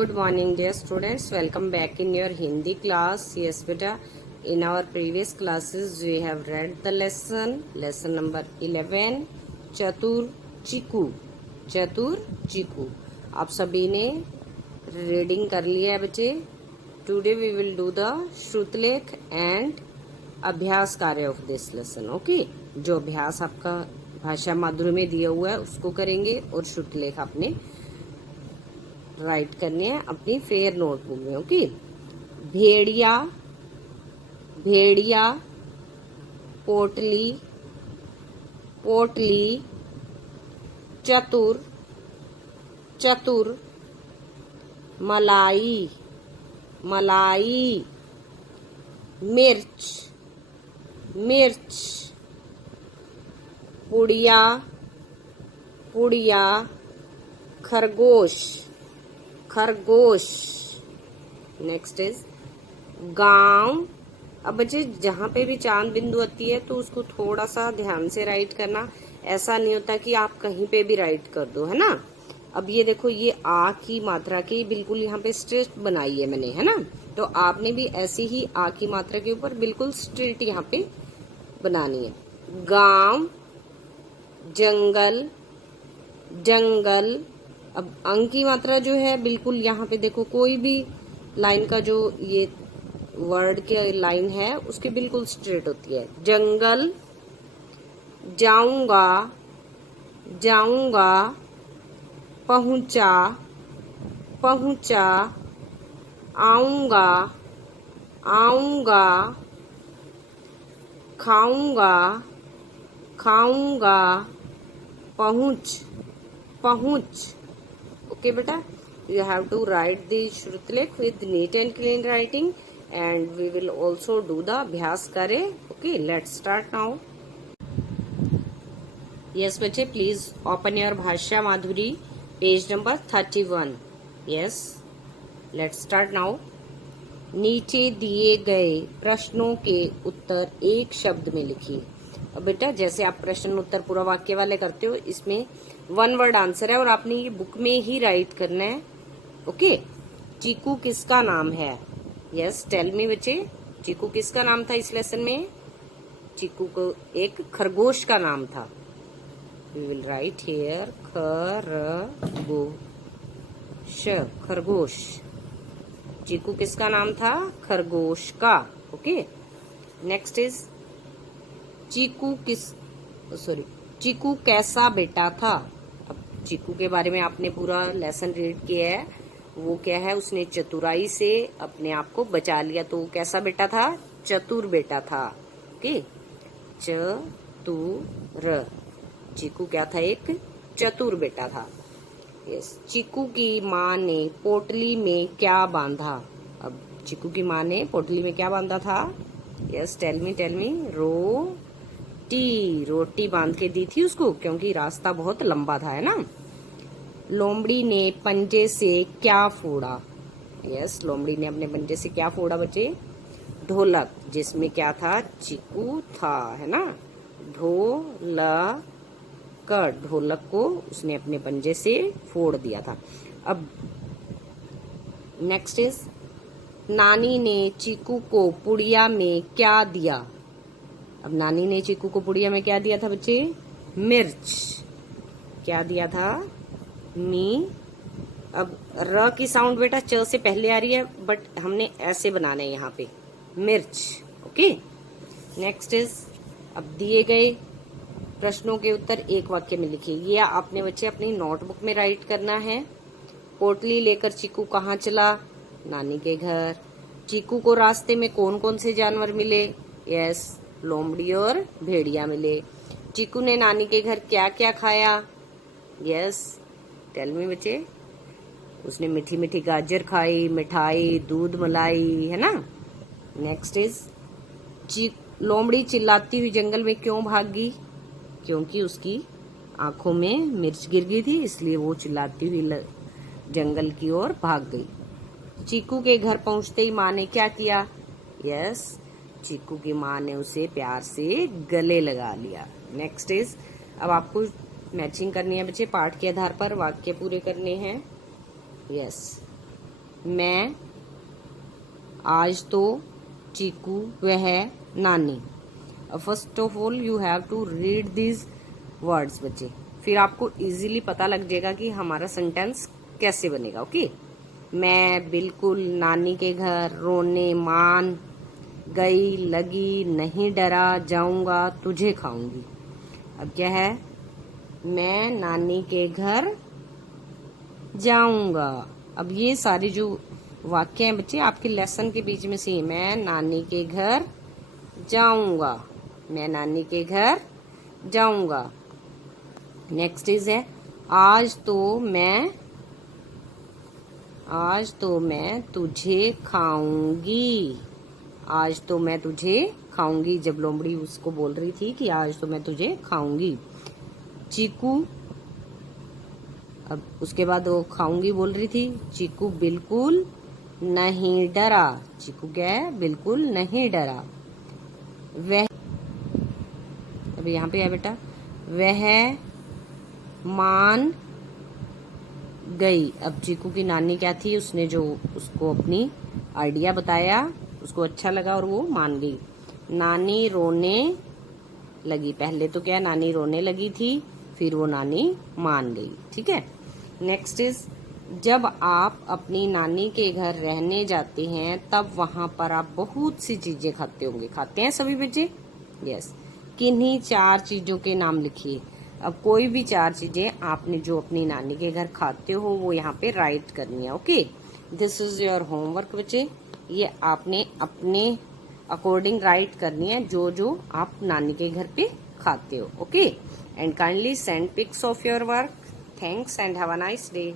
Good morning, dear students. Welcome back in your Hindi class. Yes, beta. In our previous classes, we have read the lesson number 11, चतुर चीकू. चतुर चीकू. आप सभी ने reading कर लिया है बच्चे. Today we will do the श्रुतलेख and अभ्यास कार्य ऑफ दिस लेसन. ओके, जो अभ्यास आपका भाषा माधुरी में दिया हुआ है उसको करेंगे और श्रुतलेख आपने राइट करनी है अपनी फेयर नोटबुक में. ओके. भेड़िया, भेड़िया, पोटली, पोटली, चतुर, चतुर, मलाई, मलाई, मिर्च, मिर्च, पुड़िया, पुड़िया, खरगोश, खरगोश. नेक्स्ट इज गांव. अब बच्चे जहां पे भी चांद बिंदु आती है तो उसको थोड़ा सा ध्यान से राइट करना. ऐसा नहीं होता कि आप कहीं पे भी राइट कर दो, है ना. अब ये देखो, ये आ की मात्रा की बिल्कुल यहाँ पे स्ट्रेट बनाई है मैंने, है ना. तो आपने भी ऐसी ही आ की मात्रा के ऊपर बिल्कुल स्ट्रेट यहाँ पे बनानी है. गांव, जंगल, जंगल. अब अंग की मात्रा जो है बिल्कुल यहाँ पे देखो, कोई भी लाइन का जो ये वर्ड की लाइन है उसके बिल्कुल स्ट्रेट होती है. जंगल, जाऊंगा, जाऊंगा, पहुंचा, पहुंचा, आऊंगा, आऊंगा, खाऊंगा, खाऊंगा, पहुंच, पहुंच. Okay, beta, you have to write the Shrutlekh with neat and clean writing, and we will also do the Abhyas Karya. Okay, let's start now. Yes, बच्चे, please open your Bhashya Madhuri, page number 31. Yes, let's start now. नीचे दिए गए प्रश्नों के उत्तर एक शब्द में लिखिए. अब बेटा, जैसे आप प्रश्न उत्तर पूरा वाक्य वाले करते हो, इसमें वन वर्ड आंसर है और आपने ये बुक में ही राइट करना है. ओके. चीकू किसका नाम है? यस, टेल मी बच्चे, चीकू किसका नाम था इस लेसन में? चीकू को एक खरगोश का नाम था. वी विल राइट हियर खरगोश, खरगोश. चीकू किसका नाम था? खरगोश का. ओके. नेक्स्ट इज चीकू चीकू कैसा बेटा था? अब चीकू के बारे में आपने पूरा लेसन रीड किया है. वो क्या है, उसने चतुराई से अपने आप को बचा लिया. तो कैसा बेटा था? चतुर बेटा था. ओके. चतुर. चीकू क्या था? एक चतुर बेटा था. यस. चीकू की माँ ने पोटली में क्या बांधा? अब चीकू की माँ ने पोटली में क्या बांधा था? Yes, tell me, tell me. रोटी बांध के दी थी उसको, क्योंकि रास्ता बहुत लंबा था, है ना. लोमड़ी ने पंजे से क्या फोड़ा? यस, लोमड़ी ने अपने पंजे से क्या फोड़ा बच्चे? ढोलक, जिसमें क्या था? चीकू था, है ना. ढोलक, ढोलक को उसने अपने पंजे से फोड़ दिया था. अब नेक्स्ट इज नानी ने चीकू को पुड़िया में क्या दिया? अब नानी ने चीकू को पुड़िया में क्या दिया था बच्चे? मिर्च. क्या दिया था? मी. अब र की साउंड बेटा च से पहले आ रही है, बट हमने ऐसे बनाना है यहाँ पे, मिर्च. ओके. नेक्स्ट इज, अब दिए गए प्रश्नों के उत्तर एक वाक्य में लिखिए. ये आपने बच्चे अपनी नोटबुक में राइट करना है. पोटली लेकर चीकू कहाँ चला? नानी के घर. चीकू को रास्ते में कौन कौन से जानवर मिले? यस, लोमड़ी और भेड़िया मिले. चीकू ने नानी के घर क्या क्या खाया? यस, टेल मी बच्चे. उसने मीठी मीठी गाजर खाई, मिठाई, दूध मलाई, है ना. नेक्स्ट इज लोमड़ी चिल्लाती हुई जंगल में क्यों भागी? क्योंकि उसकी आंखों में मिर्च गिर गई थी, इसलिए वो चिल्लाती हुई जंगल की ओर भाग गई. चीकू के घर पहुंचते ही माँ ने क्या किया? यस, चीकू की माँ ने उसे प्यार से गले लगा लिया. नेक्स्ट इज, अब आपको मैचिंग करनी है बच्चे. पाठ के आधार पर वाक्य पूरे करने हैं. यस, मैं, आज तो, चीकू, वह, नानी। First of all you have to read these words बच्चे, फिर आपको इजीली पता लग जाएगा कि हमारा सेंटेंस कैसे बनेगा। ओके। मैं बिल्कुल नानी के घर, रोने, मान गई, लगी, नहीं डरा, जाऊंगा, तुझे खाऊंगी। अब क्या है, मैं नानी के घर जाऊंगा। अब ये सारे जो वाक्य हैं बच्चे आपके लेसन के बीच में से ही, मैं नानी के घर जाऊंगा, मैं नानी के घर जाऊंगा। नेक्स्ट इज है, आज तो मैं तुझे खाऊंगी, आज तो मैं तुझे खाऊंगी। जब लोमड़ी उसको बोल रही थी कि आज तो मैं तुझे खाऊंगी। चीकू, अब उसके बाद वो खाऊंगी बोल रही थी। चीकू बिल्कुल नहीं डरा, चीकू क्या है, बिल्कुल नहीं डरा। वह, अब यहाँ पे है बेटा, वह मान गई। अब चीकू की नानी क्या थी, उसने जो उसको अपनी आइडिया बताया, उसको अच्छा लगा और वो मान गई। नानी रोने लगी, पहले तो क्या नानी रोने लगी थी, फिर वो नानी मान गई। ठीक है। नेक्स्ट इज, जब आप अपनी नानी के घर रहने जाते हैं तब वहां पर आप बहुत सी चीजें खाते होंगे। खाते हैं सभी बच्चे? यस। किन्हीं 4 चीजों के नाम लिखिए। अब कोई भी 4 चीजें आपने जो अपनी नानी के घर खाते हो वो यहाँ पे राइट करनी है। Okay, this is your homework बच्चे। ये आपने अपने अकॉर्डिंग राइट करनी है जो जो आप नानी के घर पे खाते हो। Okay, and kindly send pics of your work. Thanks and have a nice day.